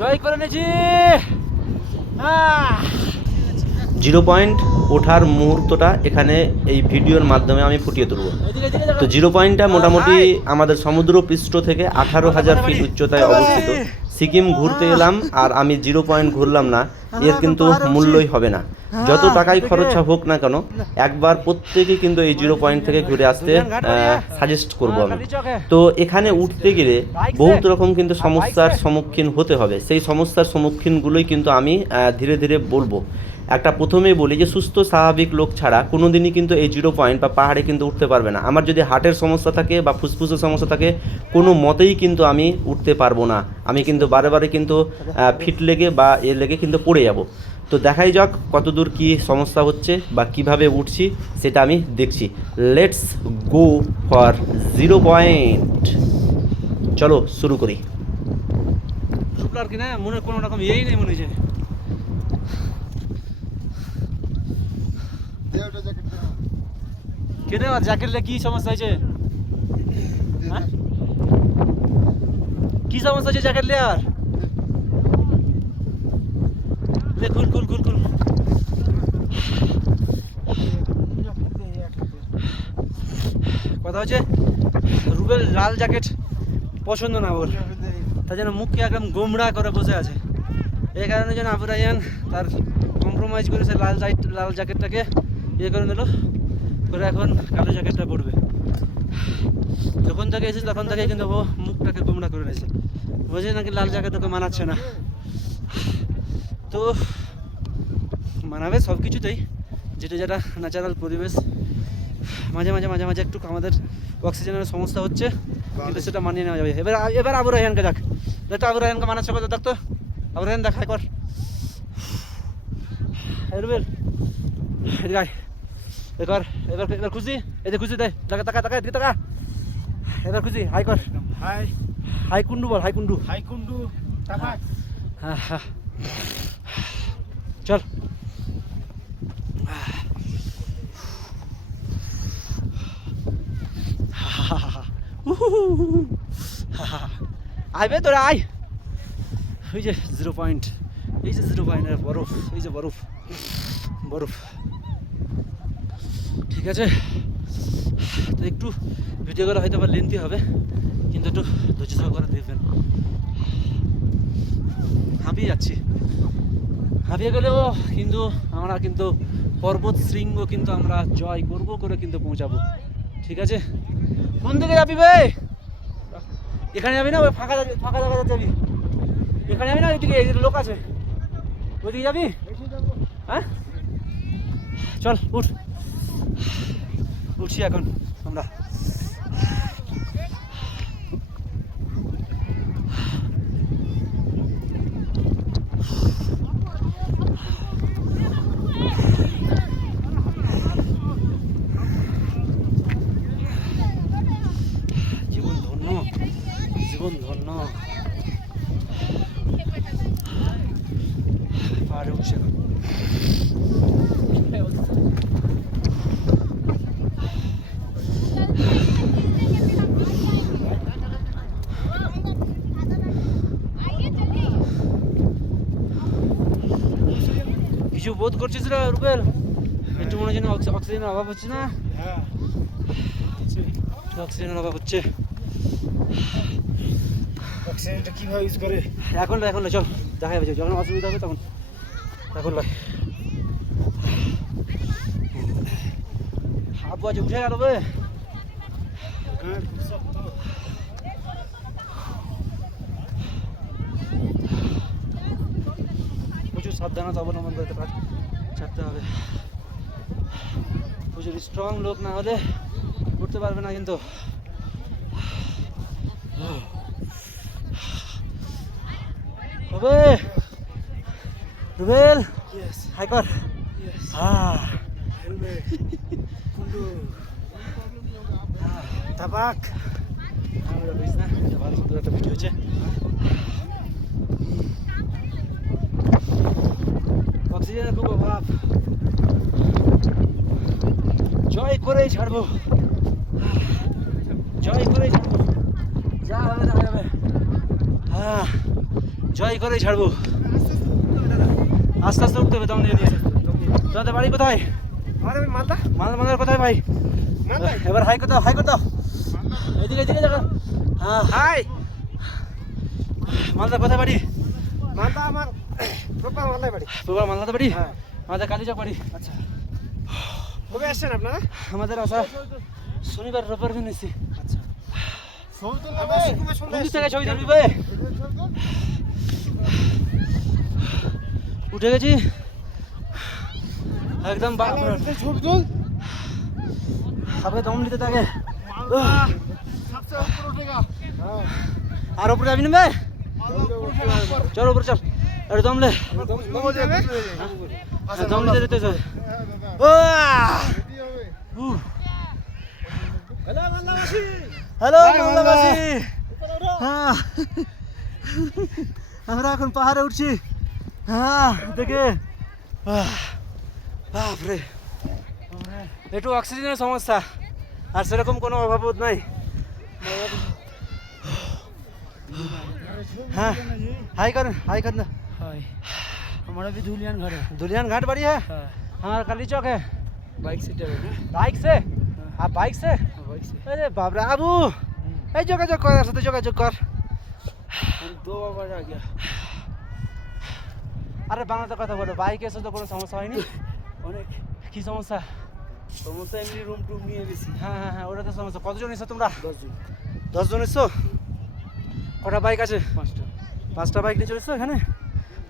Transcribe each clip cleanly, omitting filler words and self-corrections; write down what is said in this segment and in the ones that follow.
জয় করে নিয়েছি। 0 পয়েন্ট ওঠার মুহূর্তটা এখানে এই ভিডিওর মাধ্যমে আমি ফুটিয়ে তুলব। তো 0 পয়েন্টটা মোটামুটি আমাদের সমুদ্রপৃষ্ঠ থেকে 18,000 ফিট উচ্চতায় অবস্থিত। সিকিম ঘুরতে এলাম আর আমি 0 পয়েন্ট ঘুরলাম না, এর কিন্তু মূল্যই হবে না। যত টাকাই খরচা হোক না কেন, একবার প্রত্যেকে কিন্তু এই 0 পয়েন্ট থেকে ঘুরে আসতে সাজেস্ট করব আমি। তো এখানে উঠতে গেলে বহুত রকম কিন্তু সমস্যার সম্মুখীন হতে হবে। সেই সমস্যার সম্মুখীনগুলোই কিন্তু আমি ধীরে ধীরে বলবো। একটা প্রথমেই বলি যে সুস্থ স্বাভাবিক লোক ছাড়া কোনো দিনই কিন্তু এই 0 পয়েন্ট বা পাহাড়ে কিন্তু উঠতে পারবে না। আমার যদি হার্টের সমস্যা থাকে বা ফুসফুসের সমস্যা থাকে, কোনো মতেই কিন্তু আমি উঠতে পারবো না। আমি কিন্তু বারে বারে কিন্তু ফিট লেগে বা লেগে কিন্তু পড়ে যাব। তো দেখাই যাক কতদূর কী সমস্যা হচ্ছে বা কিভাবে উঠছি সেটা আমি দেখছি। Let's go for 0 point. চলো শুরু করি। শুক্লার কিনা মনে কোনো রকম ইয়েই নেই মনে হচ্ছে। কেন আর জ্যাকেটলে কি সমস্যা হয়েছে? হ্যাঁ কি সমস্যা হচ্ছে জ্যাকেটলে? আর খুল খুল খুল খুল। কথা হচ্ছে রুবেল লাল জ্যাকেট পছন্দ না ওর, তার জন্য মুখকে একদম গোমড়া করে বসে আছে। এই কারণে যেন আবু রায়হান তার কম্প্রোমাইজ করে সে লাল জ্যাকেটটাকে ইয়ে করে নিল, করে এখন কালো জ্যাকেটটা পরবে। যখন থেকে এসেছে তখন থেকে কিন্তু ও মুখটাকে গোমড়া করে নিয়েছে, বোঝে নাকি লাল জ্যাকেট ওকে মানাচ্ছে না। তো মানাবে সব কিছুতেই, যেটা যেটা ন্যাচারাল পরিবেশ। মাঝে মাঝে মাঝে মাঝে একটু আমাদের অক্সিজেনের সমস্যা হচ্ছে, কিন্তু সেটা মানিয়ে নেওয়া যাবে। এবার আবু রায়হানকে দেখ, দেখতো আবু রায়হানকে মানাচ্ছে কথা, দেখতো আবু রায়হান দেখাই কর। রুবেল এবার এবার এবার খুশি, এই যে খুশি দেয়, টাকা টাকা টাকা দিয়ে টাকা। এবার খুশি হাই কর, হাই হাই কুন্ডু বল, হাই কুন্ডু, হাই কুন্ডু টাকা। হ্যাঁ হ্যাঁ চল। আইবে তোরা আয়। ওই যে 0 পয়েন্ট, এই যে 0 পয়েন্টের বরফ, এই যে বরফ বরফ। ঠিক আছে, তো একটু ভিডিওগুলো হয়তো আবার লেন্থি হবে, কিন্তু একটু ধৈর্য সহকারে দেখবেন। হাঁপিয়ে যাচ্ছি, হাঁপিয়ে গেলেও কিন্তু আমরা কিন্তু পর্বত শৃঙ্গ কিন্তু আমরা জয় করবো করে কিন্তু পৌঁছাবো। ঠিক আছে, কোন দিকে যাবি ভাই? এখানে যাবি না ওই ফাঁকা ফাঁকা জায়গা যাবি? এখানে যাবি না ওইদিকে লোক আছে, ওইদিকে যাবি? হ্যাঁ চল উঠ, উঠছি এখন আমরা। জীবন ধন্য, জীবন ধন্য। পাহাড়ে উঠছে এখন। কিছু বোধ করছিস রে রুবেল? একটু মনে হয় অক্সিজেনের অভাব হচ্ছে না? হ্যাঁ অক্সিজেনের অভাব হচ্ছে। অক্সিজেনটা কীভাবে ইউজ করে এখন এখন চল দেখা যাবে, যখন অসুবিধা হবে তখন এখন লয়। আব্বু আজ উঠে গেল বে। প্রচুর সাবধানতা অবলম্বন করতে ছাড়তে হবে। প্রচুর স্ট্রং লোক না হলে উঠতে পারবে না কিন্তু। রুবেল হাই কর। তাবাক আমরা বুঝিস না, ভালো সুন্দর একটা ভিডিও হচ্ছে। অক্সিজেনের খুব অভাব, জয় করেই ছাড়বো, জয় করেই ছাড়বো, যা হবে দেখা যাবে। জয় করেই ছাড়বো। আস্তে আস্তে উঠতে হবে, দম নিয়ে নিয়ে। তোমাদের বাড়ি কোথায়? মালদার কোথায় ভাই? এবার হাই কোথাও, হাই কোথাও, এদিকে এদিকে দেখো। হ্যাঁ হাই। মালদা কোথায় বাড়ি? মালদা আমার প্রপার মালদায় বাড়ি। প্রপার মালদাতে বাড়ি? হ্যাঁ। আমাদের কালীচক বাড়ি। আচ্ছা, কবে আসছেন আপনারা? আমাদের আসা শনিবার রোববার দিন এসেছি। আচ্ছা, কোন দিক থেকে ছবি তুলবি ভাই? উঠে গেছি একদম ছবি তুল। সবাই দম নিতে থাকে। আর উপরে যাবি না ভাই? চল উপরে চল, একটু দম লে। দম নিতে যেতে হবে। হ্যালো মালদাবাসী। হ্যাঁ, আমরা এখন পাহাড়ে উঠছি। হ্যাঁ দেখে বাপরে, একটু অক্সিজেনের সমস্যা, আর সেরকম কোনো অভাব বোধ নাই। हाँ हाई कर, हाई करना। हमारा भी धुलियान घर है। दुलियान घाट बड़ी है। हाँ। हमारा काली चौक है। बाइक से ट्रेवल है। बाइक से? आप बाइक से? बाइक से अरे बाप रे आबू, এই যোগাযোগ কর, আর সাথে যোগাযোগ কর। हम 2 बार आ गया। আরে বাংলাতে কথা বলো, বাইকে এসে তো কোনো সমস্যা হয়নি? অনেক কি সমস্যা? সমস্যা, এমনি রুম টুম নিয়ে গেছি। হ্যাঁ হ্যাঁ হ্যাঁ, ওটা তো সমস্যা। কতজন এসো তোমরা? 10 জন। 10 জন এসছো? কটা বাইক আছে? 5টা। 5টা বাইক নিয়ে চলে এসছো এখানে?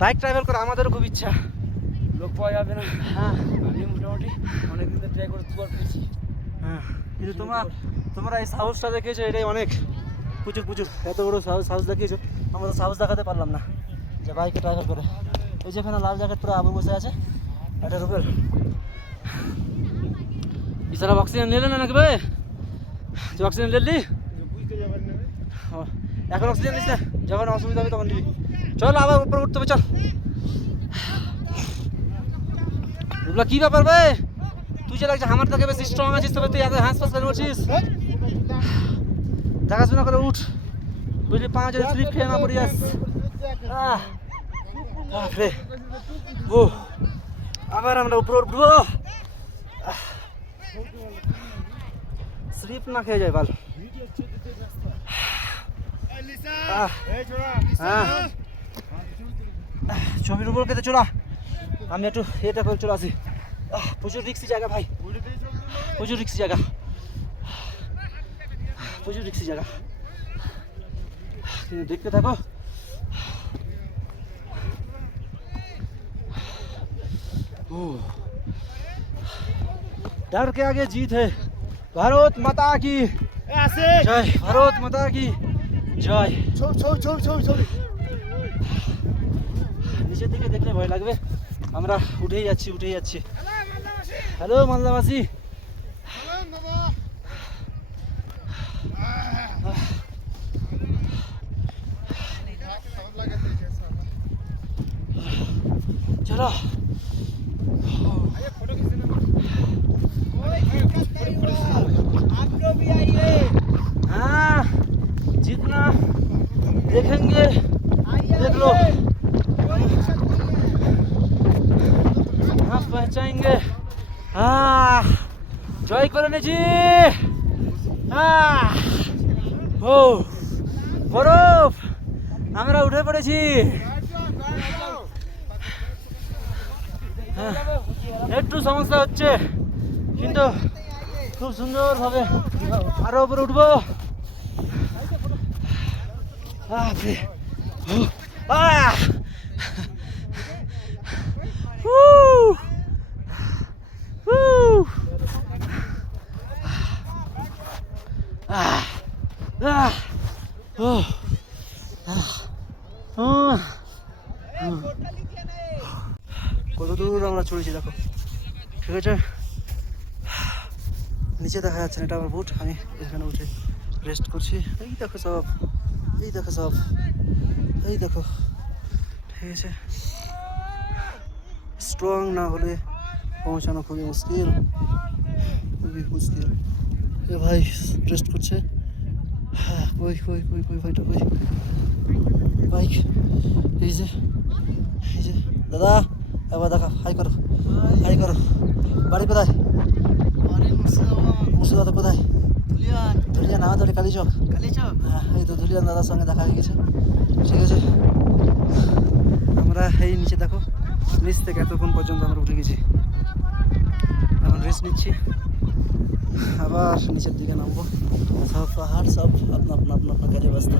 বাইক ট্রাভেল করা আমাদেরও খুব ইচ্ছা। লোক পাওয়া যাবে না। হ্যাঁ আমি মোটামুটি অনেকদিন ধরে ট্রাই করে দুবার পেয়েছি। হ্যাঁ, কিন্তু তোমরা এই সাহসটা দেখিয়েছো, এটাই অনেক। প্রচুর প্রচুর এত বড় সাহস দেখিয়েছো, আমরা তো সাহস দেখাতে পারলাম না যে বাইকে ট্রাভেল করে। এই যেখানে লাল জ্যাকেট পরে আবু বসে আছে, এটা রুবেল। ইসারা অক্সিজেন নিলে না নাকি ভাই? তুই অক্সিজেন নিলি? এখন অক্সিজেন নিস না, যখন অসুবিধা হবে তখন নিবি। চল আবার উপরে উঠতে হবে, চল। রুবলা কি ব্যাপার ভাই? তুই যে লাগছে আমার থেকে বেশি স্ট্রং আছিস, তবে তুই এত হ্যাঁস ফাঁস করে বলছিস। দেখাশোনা করে উঠ, বুঝলি, 5 হাজার স্লিপ খেয়ে না পড়িয়াস। বাপরে, ও আবার আমরা উপরে উঠবো, স্লিপ না খেয়ে যায় বাল। হ্যাঁ, ছবির উপর খেতে চলা, আমি একটু এটা করে চলে আসি। প্রচুর রিক্সি জায়গা ভাই, প্রচুর রিক্সি জায়গা, প্রচুর রিক্সি জায়গা। তুমি দেখতে থাকো। डर के आगे जीत है। भारत माता की जय, भारत माता की জয়। নিচের দিকে দেখলে ভয় লাগবে, আমরা উঠেই যাচ্ছি। হ্যালো মালদাবাসী। চলো हाँ, जितना देखेंगे देख लो, हाँ पहचाएंगे। हाँ জয় করে নিয়েছি। ও বরফ, আমরা উঠে পড়েছি। একটু সমস্যা হচ্ছে, কিন্তু খুব সুন্দরভাবে আরো উপরে উঠবো। কত দূর আমরা চলেছি দেখো, ঠিক আছে। নিচে দেখা যাচ্ছে না, এটা আমার বুট, আমি এখানে উঠে রেস্ট করছি। এই দেখো সব, এই দেখো সব, এই দেখো, ঠিক আছে। স্ট্রং না হলে পৌঁছানো খুবই মুশকিল, খুবই মুশকিল। এ ভাই রেস্ট করছে, কই কই কই কই ভাইটা কই বাইক এই যে দাদা এবার দেখা হাই করো বাড়ি কোথায় মুর্শিদাবাদ কোথায় ধুলিয়ান আমাদের বাড়ি কালীচক হ্যাঁ এই তো ধুলিয়ান দাদার সঙ্গে দেখা হয়ে গেছে ঠিক আছে আমরা এই নিচে দেখো নিচ থেকে এতক্ষণ পর্যন্ত আমরা উঠে গেছি এখন রেস্ট নিচ্ছি আবার নিচের দিকে নামবো সব পাহাড় সব আপনা কাজে ব্যস্ত